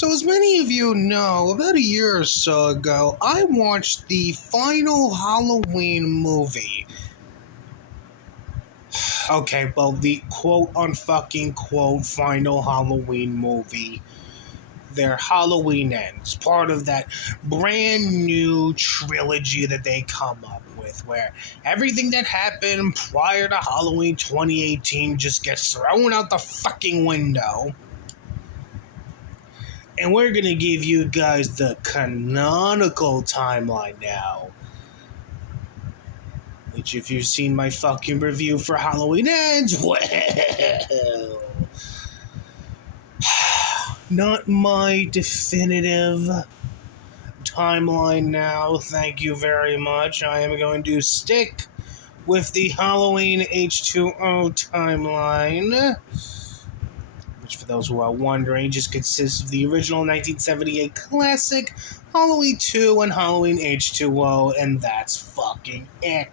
So, as many of you know, about a year or so ago, I watched the final Halloween movie. Okay, well, the quote unfucking quote final Halloween movie. Their Halloween Ends, part of that brand new trilogy that they come up with, where everything that happened prior to Halloween 2018 just gets thrown out the fucking window. And we're gonna give you guys the canonical timeline now. Which, if you've seen my fucking review for Halloween Ends, well, not my definitive timeline now. Thank you very much. I am going to stick with the Halloween H2O timeline, which, for those who are wondering, just consists of the original 1978 classic Halloween 2 and Halloween H2O, and that's fucking it.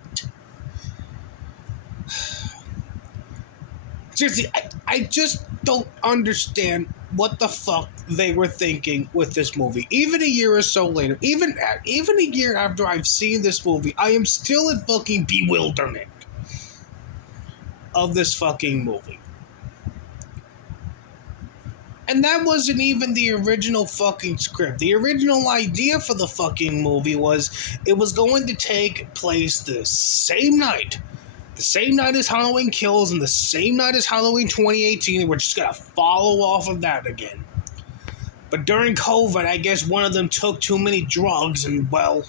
Seriously, I just don't understand what the fuck they were thinking with this movie. Even a year or so later, even a year after I've seen this movie, I am still in fucking bewilderment of this fucking movie. And that wasn't even the original fucking script. The original idea for the fucking movie was it was going to take place the same night as Halloween Kills and the same night as Halloween 2018, and we're just gonna follow off of that again. But during COVID, I guess one of them took too many drugs, and, well,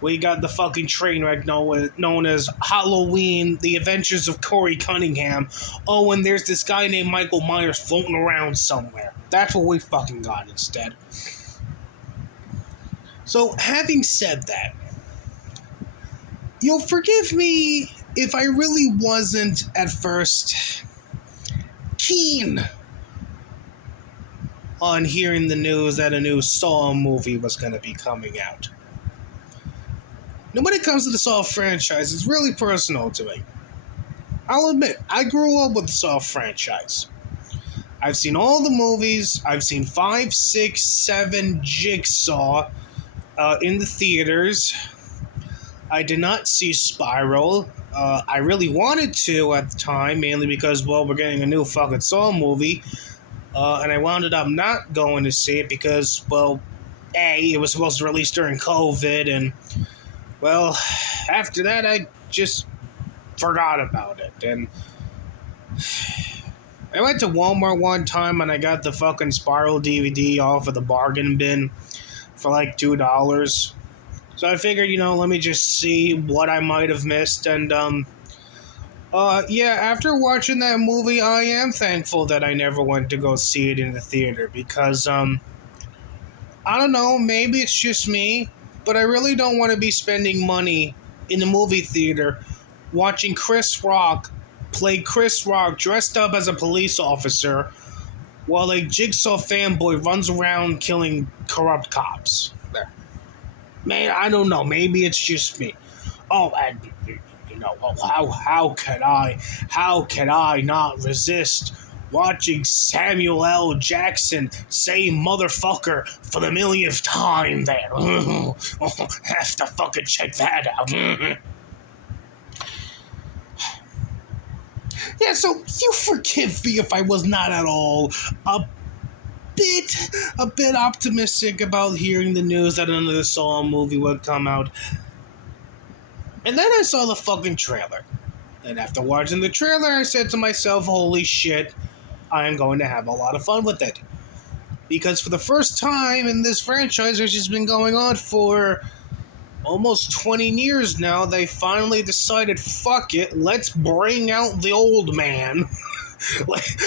we got the fucking train wreck known as Halloween, The Adventures of Corey Cunningham. Oh, and there's this guy named Michael Myers floating around somewhere. That's what we fucking got instead. So, having said that, you'll forgive me if I really wasn't, at first, keen on hearing the news that a new Saw movie was going to be coming out. Now, when it comes to the Saw franchise, it's really personal to me. I'll admit, I grew up with the Saw franchise. I've seen all the movies. I've seen 5, 6, 7 Jigsaw in the theaters. I did not see Spiral. I really wanted to at the time, mainly because, well, we're getting a new fucking Saw movie. And I wound up not going to see it because, well, A, it was supposed to release during COVID, and, well, after that, I just forgot about it. And I went to Walmart one time and I got the fucking Spiral DVD off of the bargain bin for like $2. So I figured, let me just see what I might have missed. And, after watching that movie, I am thankful that I never went to go see it in the theater because, I don't know, maybe it's just me, but I really don't want to be spending money in the movie theater watching Chris Rock play Chris Rock dressed up as a police officer while a Jigsaw fanboy runs around killing corrupt cops. There. Man, I don't know, maybe it's just me. Oh, and how can I not resist watching Samuel L. Jackson say motherfucker for the millionth time there? Have to fucking check that out. Yeah, so you forgive me if I was not at all a bit optimistic about hearing the news that another Saw movie would come out. And then I saw the fucking trailer. And after watching the trailer, I said to myself, holy shit, I am going to have a lot of fun with it. Because for the first time in this franchise, which has been going on for almost 20 years now, they finally decided, fuck it, let's bring out the old man.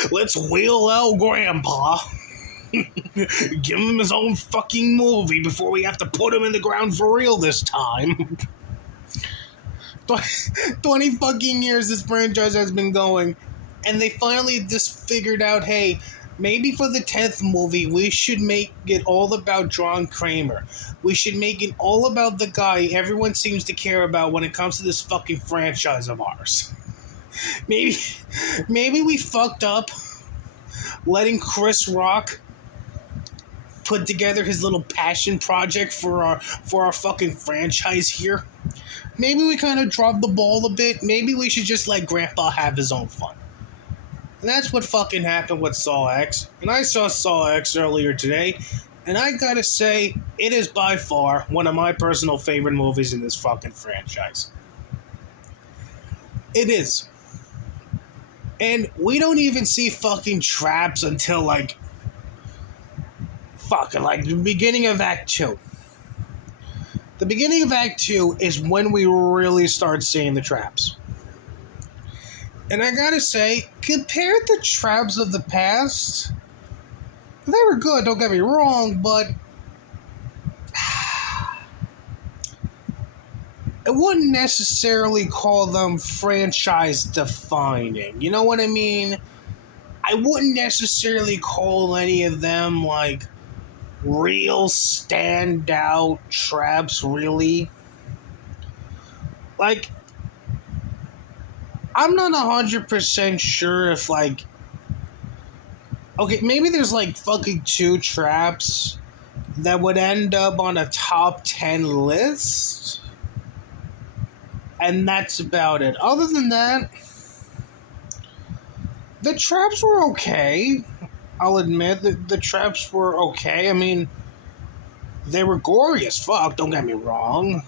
Let's wheel out Grandpa. Give him his own fucking movie before we have to put him in the ground for real this time. 20 fucking years this franchise has been going, and they finally just figured out, hey, maybe for the 10th movie, we should make it all about John Kramer. We should make it all about the guy everyone seems to care about when it comes to this fucking franchise of ours. Maybe we fucked up letting Chris Rock put together his little passion project for our fucking franchise here. Maybe we kind of dropped the ball a bit. Maybe we should just let Grandpa have his own fun. And that's what fucking happened with Saw X. And I saw Saw X earlier today, and I gotta say, it is by far one of my personal favorite movies in this fucking franchise. It is. And we don't even see fucking traps until, like the beginning of Act 2. The beginning of Act 2 is when we really start seeing the traps. And I gotta say, compared to traps of the past, they were good, don't get me wrong, but I wouldn't necessarily call them franchise defining. You know what I mean? I wouldn't necessarily call any of them like real standout traps, really. Like, I'm not 100% sure if, like, okay, maybe there's like fucking 2 traps that would end up on a top 10 list. And that's about it. Other than that, the traps were okay. I'll admit that the traps were okay. I mean, they were gory as fuck, don't get me wrong.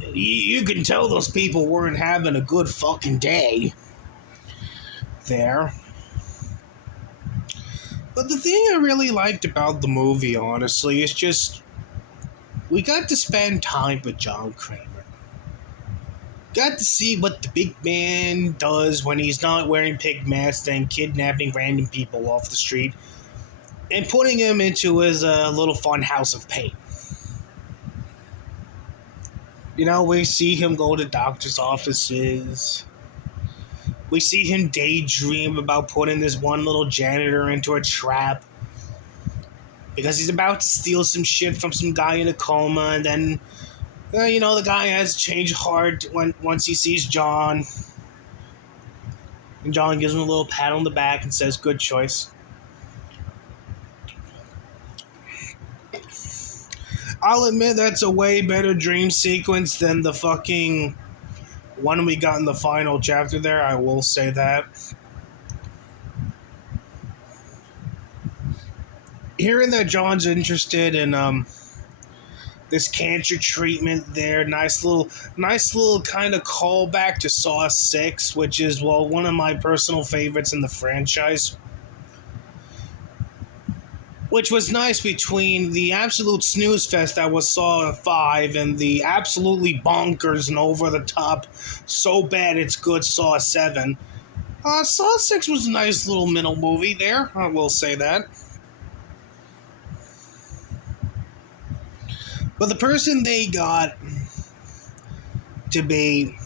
You can tell those people weren't having a good fucking day there. But the thing I really liked about the movie, honestly, is just we got to spend time with John Kramer. Got to see what the big man does when he's not wearing pig masks and kidnapping random people off the street and putting him into his little fun house of pain. You know, we see him go to doctor's offices. We see him daydream about putting this one little janitor into a trap because he's about to steal some shit from some guy in a coma, and then, the guy has a change of heart once he sees John. And John gives him a little pat on the back and says, "Good choice." I'll admit that's a way better dream sequence than the fucking one we got in the final chapter there. I will say that. Hearing that John's interested in this cancer treatment there, nice little kind of callback to Saw 6, which is, well, one of my personal favorites in the franchise. Which was nice between the absolute snooze fest that was Saw 5 and the absolutely bonkers and over the top, so bad it's good Saw 7. Saw 6 was a nice little middle movie there, I will say that. But the person they got to be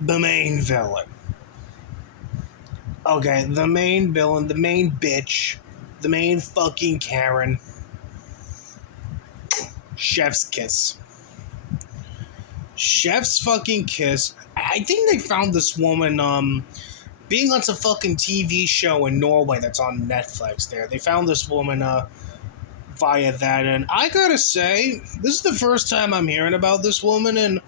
the main villain. Okay, the main villain, the main bitch, the main fucking Karen. Chef's Kiss. Chef's fucking Kiss. I think they found this woman being on some fucking TV show in Norway that's on Netflix there. They found this woman via that, and I gotta say, this is the first time I'm hearing about this woman, and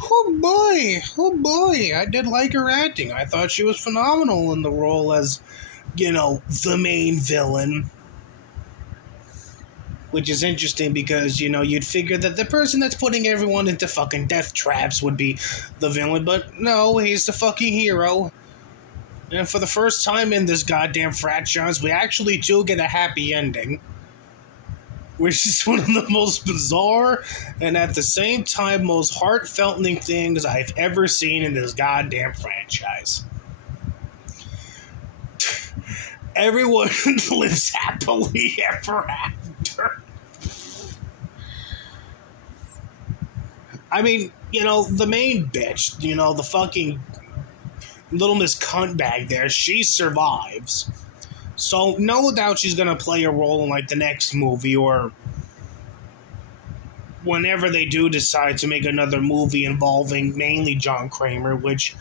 oh boy, I did like her acting. I thought she was phenomenal in the role as, the main villain. Which is interesting because, you'd figure that the person that's putting everyone into fucking death traps would be the villain, but no, he's the fucking hero. And for the first time in this goddamn franchise, we actually do get a happy ending. Which is one of the most bizarre and at the same time most heartfelt things I've ever seen in this goddamn franchise. Everyone lives happily ever after. I mean, the main bitch, the fucking Little Miss Cuntbag there, she survives. So, no doubt she's going to play a role in, like, the next movie or whenever they do decide to make another movie involving mainly John Kramer, which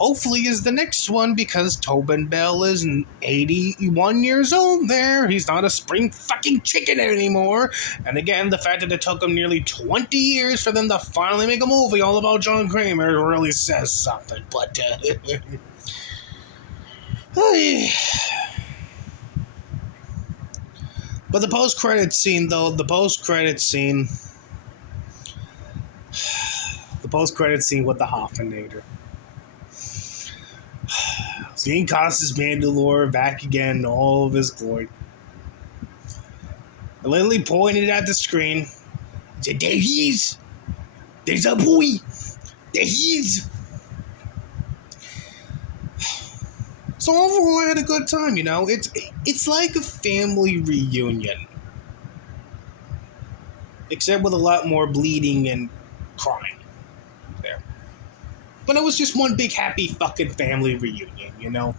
hopefully is the next one, because Tobin Bell is 81 years old there. He's not a spring fucking chicken anymore. And again, the fact that it took them nearly 20 years for them to finally make a movie all about John Kramer really says something. But, but the post-credit scene, though, the post-credit scene with the Hoffinator. Seeing Costas Mandylor back again in all of his glory. Lily pointed at the screen. Said, "There he is. There's a boy. There he is." So overall, I had a good time, you know. It's like a family reunion. Except with a lot more bleeding and crying there. But it was just one big happy fucking family reunion, you know.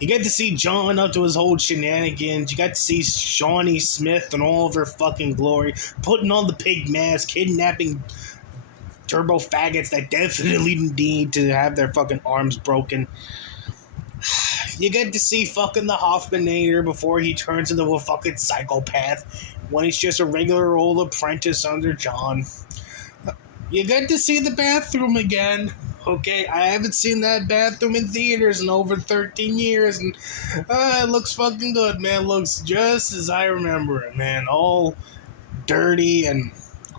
You get to see John up to his whole shenanigans. You got to see Shawnee Smith in all of her fucking glory, putting on the pig mask, kidnapping turbo faggots that definitely need to have their fucking arms broken. You get to see fucking the Hoffinator before he turns into a fucking psychopath, when he's just a regular old apprentice under John. You get to see the bathroom again. Okay, I haven't seen that bathroom in theaters in over 13 years, and it looks fucking good, man. Looks just as I remember it, man. All dirty and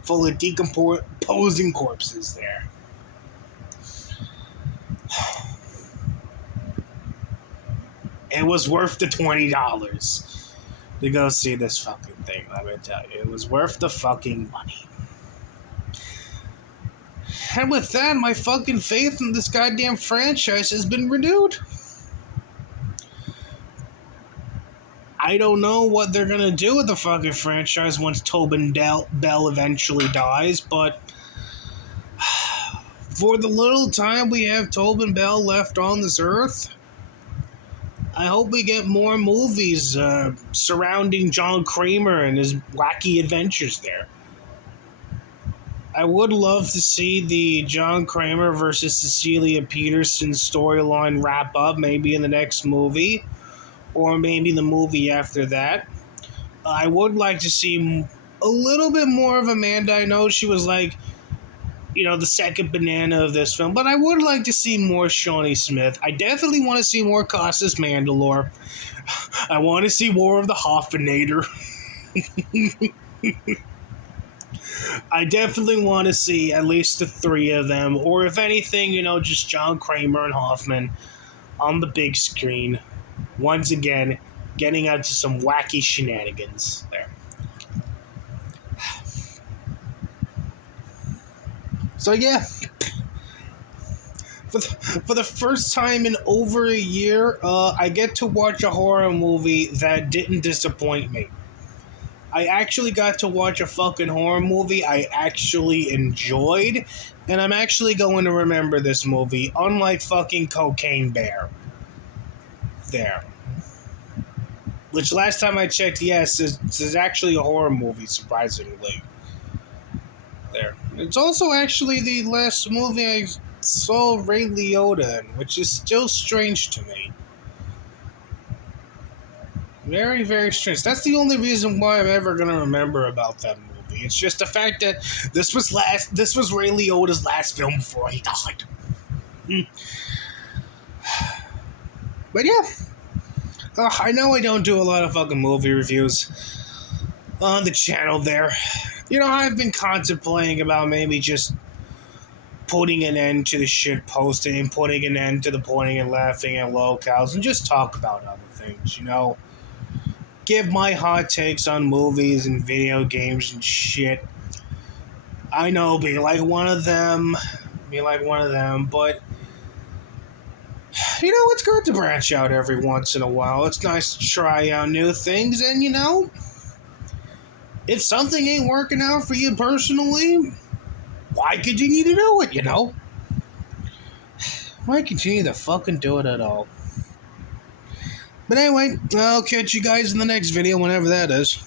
full of decomposing corpses there. It was worth the $20 to go see this fucking thing, let me tell you. It was worth the fucking money. And with that, my fucking faith in this goddamn franchise has been renewed. I don't know what they're gonna do with the fucking franchise once Tobin Bell eventually dies, but for the little time we have Tobin Bell left on this earth, I hope we get more movies surrounding John Kramer and his wacky adventures there. I would love to see the John Kramer versus Cecilia Peterson storyline wrap up, maybe in the next movie, or maybe the movie after that. I would like to see a little bit more of Amanda. I know she was like, you know, the second banana of this film, but I would like to see more Shawnee Smith. I definitely want to see more Costas Mandylor. I want to see more of the Hoffinator. I definitely want to see at least the three of them, or if anything, you know, just John Kramer and Hoffman on the big screen. Once again, getting out to some wacky shenanigans there. So yeah, for the first time in over a year, I get to watch a horror movie that didn't disappoint me. I actually got to watch a fucking horror movie I actually enjoyed, and I'm actually going to remember this movie, unlike fucking Cocaine Bear. There. Which last time I checked, yes, is actually a horror movie, surprisingly. There. It's also actually the last movie I saw Ray Liotta in, which is still strange to me. Very, very strange. That's the only reason why I'm ever going to remember about that movie. It's just the fact that this was Ray Liotta's last film before he died. But yeah. I know I don't do a lot of fucking movie reviews on the channel there. You know, I've been contemplating about maybe just putting an end to the shit posting and putting an end to the pointing and laughing at locales and just talk about other things, you know. Give my hot takes on movies and video games and shit. I know, be like one of them, but you know, it's good to branch out every once in a while. It's nice to try out new things, and you know, if something ain't working out for you personally, why continue to do it, you know? Why continue to fucking do it at all? But anyway, I'll catch you guys in the next video, whenever that is.